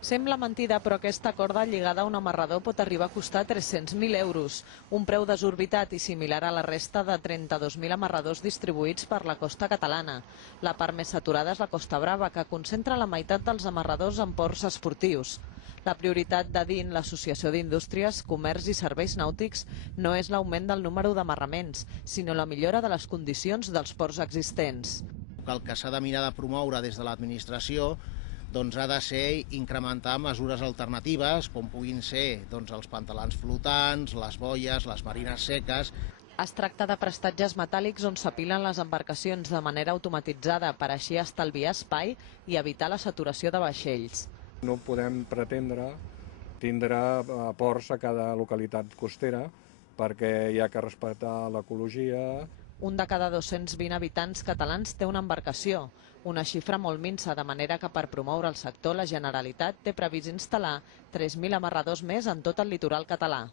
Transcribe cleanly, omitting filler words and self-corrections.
Sembla mentida, però aquesta corda lligada a un amarrador pot arribar a costar 300.000 euros, un preu desorbitat i similar a la resta de 32.000 amarradors distribuïts per la costa catalana. La part més saturada és la Costa Brava, que concentra la meitat dels amarradors en ports esportius. La prioritat de DIN, l'Associació d'Indústries, Comerç i Serveis Nàutics, no és l'augment del número d'amarraments, sinó la millora de les condicions dels ports existents. El que s'ha de mirar de promoure des de l'administració ha de ser incrementar mesures alternatives, com puguin ser els pantalans flotants, les boies, les marines seques. Es tracta de prestatges metàl·lics on s'apilen les embarcacions de manera automatitzada per així estalviar espai i evitar la saturació de vaixells. No podem pretendre tindre ports a cada localitat costera perquè hi ha que respectar l'ecologia. Un de cada 220 habitants catalans té una embarcació, una xifra molt minsa, de manera que per promoure el sector la Generalitat té previst instal·lar 3.000 amarradors més en tot el litoral català.